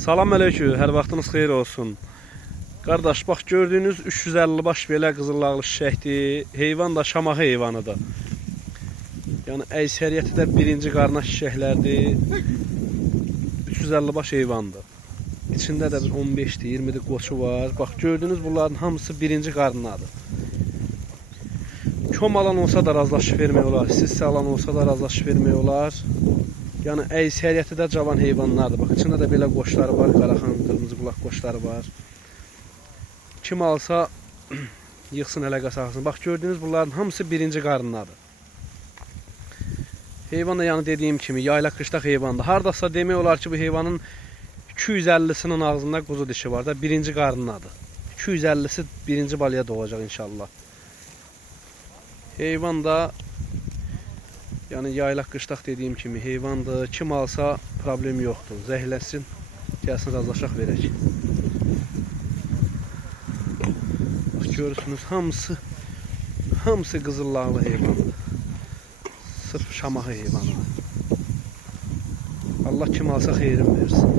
Salam aleyküm, hər vaxtınız xeyir olsun. Qardaş, bax gördüyünüz 350 baş belə qızıllaqlı şişəkdir. Heyvan da şamağı heyvanıdır. Yəni əksəriyyəti də birinci qarna şişəklərdir. 350 baş heyvandır. İçində də bir 15-dir, 20-dir qoçu var. Bax gördüyünüz bunların hamısı birinci qarnadır. Kom alan olsa da razılaşıb vermək olar, sissə alan olsa da razılaşıb vermək olar. Yəni əksəriyyəti də cavan heyvanlardır. Bax içində də belə qoçları var, qaraxan, qırmızı qulaq qoçları var. Kim alsa yığsın, əlaqə saxlasın. Bax gördüyünüz bunların hamısı birinci qarnadır. Heyvan da yəni dediyim kimi yaylaq qışlaq heyvandır. Hardasa demək olar ki bu heyvanın 250'sinin ağzında quzu dişi var da birinci qarnadır. 250'si birinci balaya doğacaq inşallah. Heyvan da yəni yaylaq qışlaq dediyim kimi heyvandır. Kim alsa problem yoxdur. Zəhləsin, gəlsin razılaşaq verək. Görürsünüz hamısı qızıllaqlı heyvandır. Sırf şamağı heyvanıdır. Allah kim alsa xeyrin versin.